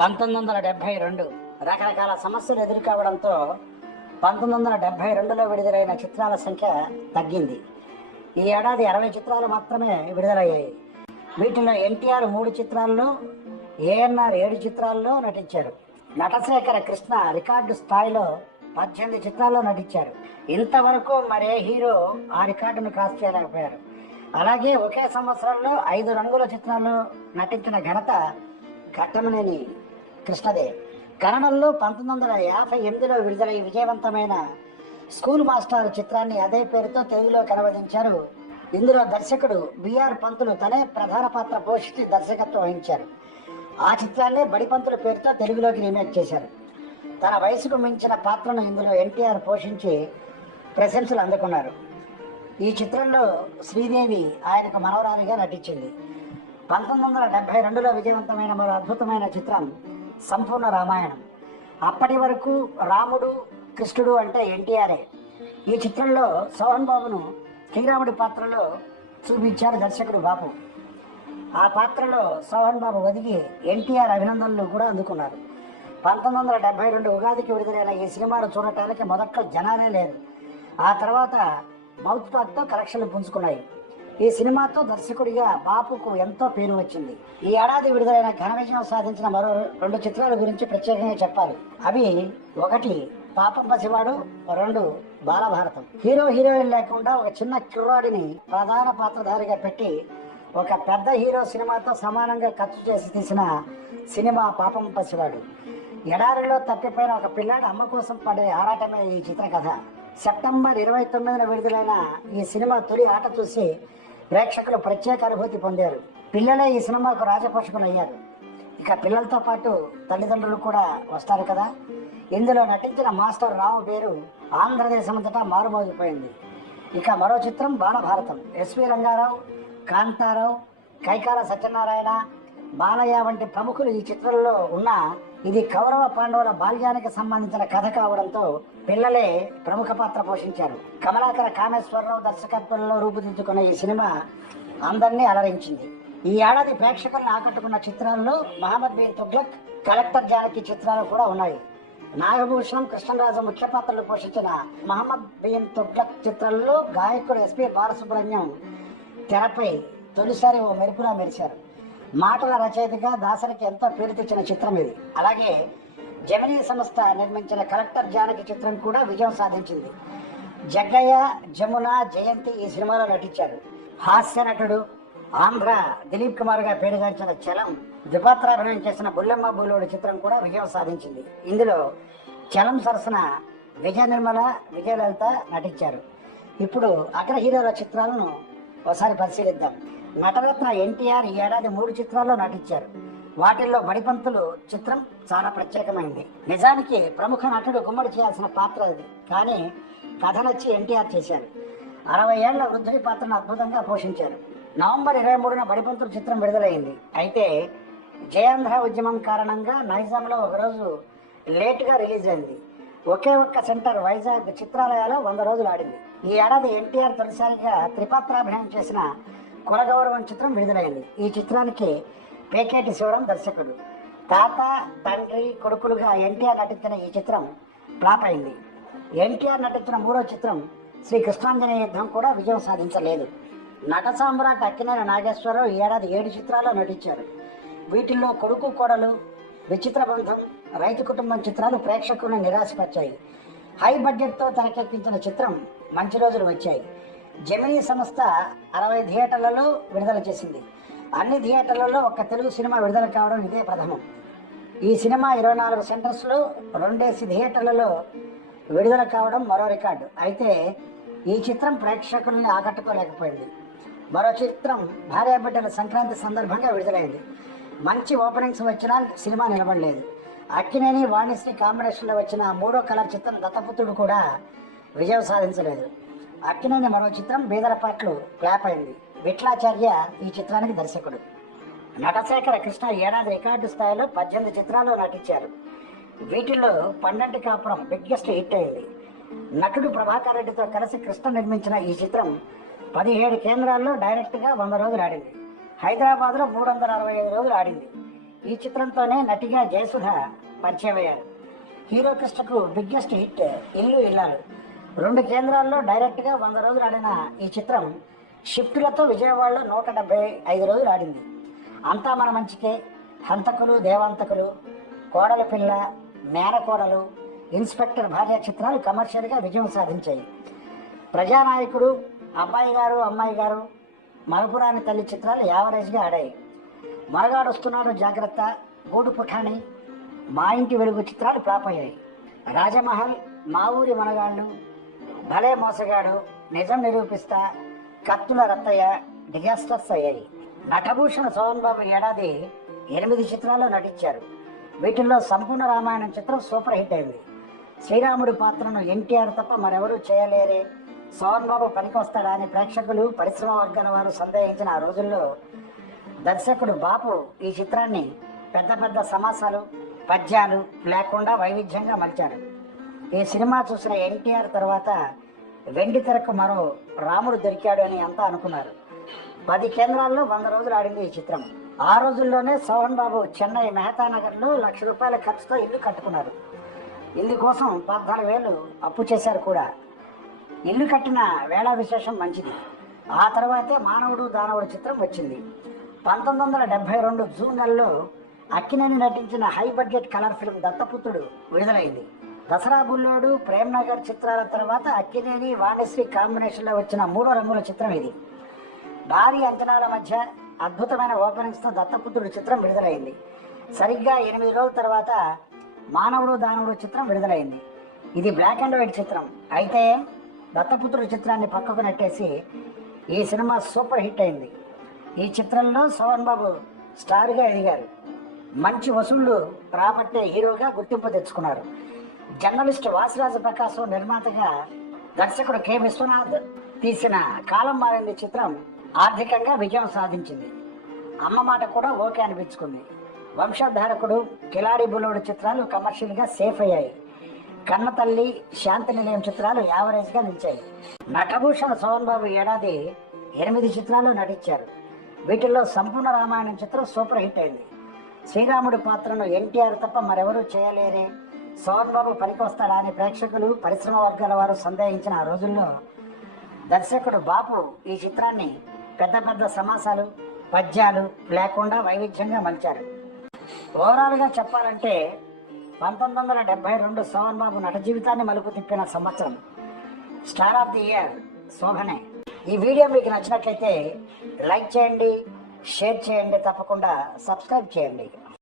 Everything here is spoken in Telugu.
1972 రకరకాల సమస్యలు ఎదుర్కోవడంతో 1972లో విడుదలైన చిత్రాల సంఖ్య తగ్గింది. ఈ ఏడాది 60 చిత్రాలు మాత్రమే విడుదలయ్యాయి. వీటిలో ఎన్టీఆర్ 3 చిత్రాల్లో, ఏఎన్ఆర్ 7 చిత్రాల్లో నటించారు. నటశేఖర కృష్ణ రికార్డు స్థాయిలో 18 చిత్రాల్లో నటించారు. ఇంతవరకు మరే హీరో ఆ రికార్డును క్రాస్ చేయలేకపోయారు. అలాగే ఒకే సంవత్సరంలో 5 రంగుల చిత్రాల్లో నటించిన ఘనత ఘట్టమనేని కృష్ణదే. కన్నడంలో 1958లో విడుదలై విజయవంతమైన స్కూల్ మాస్టర్ చిత్రాన్ని అదే పేరుతో తెలుగులో అనువదించారు. ఇందులో దర్శకుడు బిఆర్ పంతులు తనే ప్రధాన పాత్ర పోషించి దర్శకత్వం వహించారు. ఆ చిత్రాన్ని బడిపంతుల పేరుతో తెలుగులోకి రీమేక్ చేశారు. తన వయసుకు మించిన పాత్రను ఇందులో ఎన్టీఆర్ పోషించి ప్రశంసలు అందుకున్నారు. ఈ చిత్రంలో శ్రీదేవి ఆయనకు మనవరాలిగా నటించింది. 1972లో విజయవంతమైన మరో అద్భుతమైన చిత్రం సంపూర్ణ రామాయణం. అప్పటి వరకు రాముడు కృష్ణుడు అంటే ఎన్టీఆర్ఏ. ఈ చిత్రంలో సోహన్ బాబును శ్రీరాముడి పాత్రలో చూపించారు దర్శకుడు బాబు. ఆ పాత్రలో సోహన్ బాబు ఒదిగి ఎన్టీఆర్ అభినందనలు కూడా అందుకున్నారు. 1972 ఉగాదికి విడుదలైన ఈ సినిమాను చూడటానికి మొదట్లో జనాలే లేరు. ఆ తర్వాత మౌత్ టాక్తో కలెక్షన్లు పుంజుకున్నాయి. ఈ సినిమాతో దర్శకుడిగా బాపుకు ఎంతో పేరు వచ్చింది. ఈ ఏడాది విడుదలైన ఘన విజయం సాధించిన మరో 2 చిత్రాల గురించి ప్రత్యేకంగా చెప్పాలి. అవి 1 పాపం పసివాడు, 2 బాలభారతం. హీరో హీరోయిన్ లేకుండా ఒక చిన్న కుర్రాడిని ప్రధాన పాత్రధారిగా పెట్టి ఒక పెద్ద హీరో సినిమాతో సమానంగా ఖర్చు చేసి తీసిన సినిమా పాపం పసివాడు. ఎడారిలో తప్పిపోయిన ఒక పిల్లాడి అమ్మ కోసం పడే ఆరాటమే ఈ చిత్ర కథ. సెప్టెంబర్ 29న విడుదలైన ఈ సినిమా తొలి ఆట చూసి ప్రేక్షకులు ప్రత్యేక అనుభూతి పొందారు. పిల్లలే ఈ సినిమాకు రాజపోషకులు అయ్యారు. ఇక పిల్లలతో పాటు తల్లిదండ్రులు కూడా వస్తారు కదా. ఇందులో నటించిన మాస్టర్ రాము పేరు ఆంధ్రదేశమంతటా మారుమోగిపోయింది. ఇక మరో చిత్రం బాలభారతం. ఎస్వి రంగారావు, కాంతారావు, కైకాల సత్యనారాయణ, బాలయ్య వంటి ప్రముఖులు ఈ చిత్రంలో ఉన్న ఇది కౌరవ పాండవుల బాల్యానికి సంబంధించిన కథ కావడంతో పిల్లలే ప్రముఖ పాత్ర పోషించారు. కమలాకర కామేశ్వరరావు దర్శకత్వంలో రూపుదిద్దుకున్న ఈ సినిమా అందరినీ అలరించింది. ఈ ఏడాది ప్రేక్షకులను ఆకట్టుకున్న చిత్రాల్లో మహమ్మద్ బిన్ తుగ్లక్, కలెక్టర్ జానకి చిత్రాలు కూడా ఉన్నాయి. నాగభూషణం, కృష్ణరాజు ముఖ్య పాత్రలు పోషించిన మహమ్మద్ బిన్ తుగ్లక్ చిత్రంలో గాయకుడు ఎస్పి బాలసుబ్రహ్మణ్యం తెరపై తొలిసారి ఓ మెరుపులా మెరిశారు. మాటల రచయితగా దాసరికి ఎంతో పేరు తెచ్చిన చిత్రం ఇది. అలాగే జెమినీ సంస్థ నిర్మించిన కలెక్టర్ జానకి చిత్రం కూడా విజయం సాధించింది. జగ్గయ్య, జమున, జయంతి ఈ సినిమాలో నటించారు. హాస్య నటుడు ఆంధ్ర దిలీప్ కుమార్గా పేరుగాంచిన చలం ద్విపాత్రాభినయం చేసిన బుల్లెమ్మ బుల్లోడు చిత్రం కూడా విజయం సాధించింది. ఇందులో చలం సరసన విజయ నిర్మల, విజయలలిత నటించారు. ఇప్పుడు అగ్ర హీరోల చిత్రాలను ఒకసారి పరిశీలిద్దాం. నటరత్న ఎన్టీఆర్ ఈ ఏడాది 3 చిత్రాల్లో నటించారు. వాటిల్లో బడిపంతులు చిత్రం చాలా ప్రత్యేకమైంది. నిజానికి ప్రముఖ నటుడు గుమ్మడి చేయాల్సిన పాత్ర అది, కానీ కథ నచ్చి ఎన్టీఆర్ చేశారు. 60 ఏళ్ల వృద్ధుడి పాత్రను అద్భుతంగా పోషించారు. నవంబర్ 23న బడిపంతులు చిత్రం విడుదలైంది. అయితే జయాంధ్ర ఉద్యమం కారణంగా నైజాంలో ఒకరోజు లేటుగా రిలీజ్ అయింది. ఒకే ఒక్క సెంటర్ వైజాగ్ చిత్రాలయాలో 100 రోజులు ఆడింది. ఈ ఏడాది ఎన్టీఆర్ తొలిసారిగా త్రిపాత్రాభినయం చేసిన కులగౌరవం చిత్రం విడుదలైంది. ఈ చిత్రానికి పేకేటి శివరాం దర్శకుడు. తాత, తండ్రి, కొడుకులుగా ఎన్టీఆర్ నటించిన ఈ చిత్రం ఫ్లాప్ అయింది. ఎన్టీఆర్ నటించిన 3వ చిత్రం శ్రీ కృష్ణాంజనేయ యుద్ధం కూడా విజయం సాధించలేదు. నట సామ్రాట్ అక్కినేని నాగేశ్వరరావు ఈ ఏడాది 7 చిత్రాల్లో నటించారు. వీటిల్లో కొడుకు కోడలు, విచిత్ర బంధం, రైతు కుటుంబం చిత్రాలు ప్రేక్షకులను నిరాశపరిచాయి. హై బడ్జెట్తో తెరకెక్కించిన చిత్రం మంచి రోజులు వచ్చాయి. జెమినీ సంస్థ 60 థియేటర్లలో విడుదల చేసింది. అన్ని థియేటర్లలో ఒక్క తెలుగు సినిమా విడుదల కావడం ఇదే ప్రథమం. ఈ సినిమా 24 సెంటర్స్లో 2 థియేటర్లలో విడుదల కావడం మరో రికార్డు. అయితే ఈ చిత్రం ప్రేక్షకుల్ని ఆకట్టుకోలేకపోయింది. మరో చిత్రం భార్యాబిడ్డల సంక్రాంతి సందర్భంగా విడుదలైంది. మంచి ఓపెనింగ్స్ వచ్చినా సినిమా నిలబడలేదు. అక్కినేని, వాణిశ్రీ కాంబినేషన్లో వచ్చిన 3వ కలర్ చిత్రం దత్తపుత్రుడు కూడా విజయం సాధించలేదు. అక్కినేని మరో చిత్రం బీదరపాట్లు ఫ్లాప్ అయింది. విఠలాచార్య ఈ చిత్రానికి దర్శకుడు. నటశేఖర కృష్ణ ఏడాది రికార్డు స్థాయిలో 18 చిత్రాల్లో నటించారు. వీటిల్లో పండంటి కాపురం బిగ్గెస్ట్ హిట్ అయింది. నటుడు ప్రభాకర్ రెడ్డితో కలిసి కృష్ణ నిర్మించిన ఈ చిత్రం 17 కేంద్రాల్లో డైరెక్ట్గా 100 రోజులు ఆడింది. హైదరాబాద్లో 365 రోజులు ఆడింది. ఈ చిత్రంతోనే నటిగా జయసుధ పరిచయం అయ్యారు. హీరో కృష్ణకు బిగ్గెస్ట్ హిట్ ఇల్లు ఇల్లాలు. 2 కేంద్రాల్లో డైరెక్ట్గా 100 రోజులు ఆడిన ఈ చిత్రం షిఫ్టులతో విజయవాడలో 175 రోజులు ఆడింది. అంతా మన మంచికే, హంతకులు, దేవాంతకులు, కోడల పిల్ల, మేనకోడలు, ఇన్స్పెక్టర్ భార్య చిత్రాలు కమర్షియల్గా విజయం సాధించాయి. ప్రజానాయకుడు, అబ్బాయి గారు అమ్మాయి గారు, మరపురాని తల్లి చిత్రాలు యావరేజ్గా ఆడాయి. మరగాడొస్తున్నాడు జాగ్రత్త, గూడు పుఠాణి, మా ఇంటి వెలుగు చిత్రాలు ఫ్లాప్ అయ్యాయి. రాజమహల్, మా ఊరి మనగాళ్ళు, భలే మోసగాడు, నిజం నిరూపిస్తా, కత్తుల రత్తయ్య డిజాస్టర్స్ అయ్యాయి. నటభూషణ సోహన్ బాబు ఏడాది 8 చిత్రాల్లో నటించారు. వీటిల్లో సంపూర్ణ రామాయణం చిత్రం సూపర్ హిట్ అయింది. శ్రీరాముడి పాత్రను ఎన్టీఆర్ తప్ప మరెవరూ చేయలేరే, సోహన్ బాబు పనికొస్తాడా అని ప్రేక్షకులు, పరిశ్రమ వర్గాల వారు సందేహించిన ఆ రోజుల్లో దర్శకుడు బాపు ఈ చిత్రాన్ని పెద్ద పెద్ద సమాసాలు, పద్యాలు లేకుండా వైవిధ్యంగా మలిచారు. ఈ సినిమా చూసిన ఎన్టీఆర్ తర్వాత వెండి తెరకు మరో రాముడు దొరికాడు అని అంతా అనుకున్నారు. 10 కేంద్రాల్లో 100 రోజులు ఆడింది ఈ చిత్రం. ఆ రోజుల్లోనే సోహన్ బాబు చెన్నై మెహతానగర్లో ₹1,00,000 ఖర్చుతో ఇల్లు కట్టుకున్నారు. ఇందుకోసం 14,000 అప్పు చేశారు కూడా. ఇల్లు కట్టిన వేళ విశేషం మంచిది. ఆ తర్వాతే మానవుడు దానవుడు చిత్రం వచ్చింది. 1972 జూన్ నెలలో అక్కినేని నటించిన హై బడ్జెట్ కలర్ ఫిల్మ్ దత్తపుత్రుడు విడుదలైంది. దసరా బుల్లోడు, ప్రేమ్ నగర్ చిత్రాల తర్వాత అక్కినేని వాణిశ్రీ కాంబినేషన్లో వచ్చిన 3వ రంగుల చిత్రం ఇది. భారీ అంచనాల మధ్య అద్భుతమైన ఓపెనింగ్స్తో దత్తపుత్రుడు చిత్రం విడుదలైంది. సరిగ్గా 8 రోజుల తర్వాత మానవుడు దానవుడు చిత్రం విడుదలైంది. ఇది బ్లాక్ అండ్ వైట్ చిత్రం. అయితే దత్తపుత్రుడు చిత్రాన్ని పక్కకు నెట్టేసి ఈ సినిమా సూపర్ హిట్ అయింది. ఈ చిత్రంలో సోహన్ బాబు స్టార్గా ఎదిగారు. మంచి వసూళ్లు రాబట్టే హీరోగా గుర్తింపు తెచ్చుకున్నారు. జర్నలిస్ట్ వాసిరాజ ప్రకాశం నిర్మాతగా దర్శకుడు కె విశ్వనాథ్ తీసిన కాలం మారింది చిత్రం ఆర్థికంగా విజయం సాధించింది. అమ్మ మాట కూడా ఓకే అనిపించుకుంది. వంశధారకుడు, కిలాడి బులోడు చిత్రాలు కమర్షియల్గా సేఫ్ అయ్యాయి. కన్న తల్లి, శాంతి నిలయం చిత్రాలు యావరేజ్గా నిలిచాయి. నటభూషణ సోహన్ బాబు ఏడాది 8 చిత్రాల్లో నటించారు. వీటిల్లో సంపూర్ణ రామాయణం చిత్రం సూపర్ హిట్ అయింది. శ్రీరాముడి పాత్రను ఎన్టీఆర్ తప్ప మరెవరూ చేయలేరే, సోహన్ బాబు పనికొస్తాడా అని ప్రేక్షకులు, పరిశ్రమ వర్గాల వారు సందేహించిన ఆ రోజుల్లో దర్శకుడు బాపు ఈ చిత్రాన్ని పెద్ద పెద్ద సమాసాలు, పద్యాలు లేకుండా వైవిధ్యంగా మలిచారు. ఓవరాల్గా చెప్పాలంటే 1972 సోహన్ బాబు నట జీవితాన్ని మలుపు తిప్పిన సంవత్సరం. స్టార్ ఆఫ్ ది ఇయర్ శోభనే. ఈ వీడియో మీకు నచ్చినట్లయితే లైక్ చేయండి, షేర్ చేయండి, తప్పకుండా సబ్స్క్రైబ్ చేయండి.